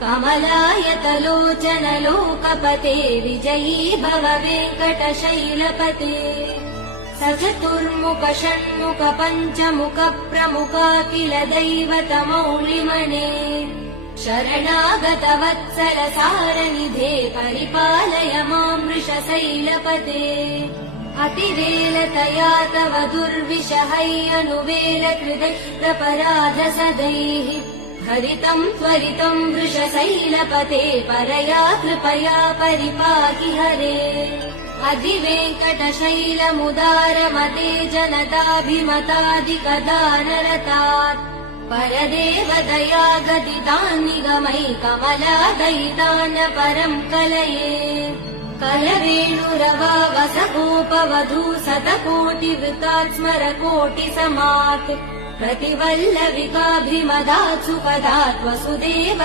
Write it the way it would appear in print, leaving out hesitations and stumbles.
कमलायतलोचन लोकपते विजयी भव वेङ्कटशैलपते स चतुर्मुख षण्मुख पञ्चमुख प्रमुखाखिल दैवतमौलिमने शरणागत वत्सल सारनिधे परिपालय मां वृषशैलपते अतिवेलतया तव दुर्विषहैयनुवेल कृतैरपराध सदैः हरितं त्वरितं वृषशैलपते परया कृपया परिपाहि हरे अधिवेङ्कटशैलमुदारमते जनताभिमताधिकदानरतात् परदेव दया गदितान् निगमै कमलादयितान् परं कलये कलवेणुरवावसगोपवधू शतकोटिवृतात् स्मरकोटिसमात् प्रतिवल्लविकाभिमदात् सुपदात् वसुदेव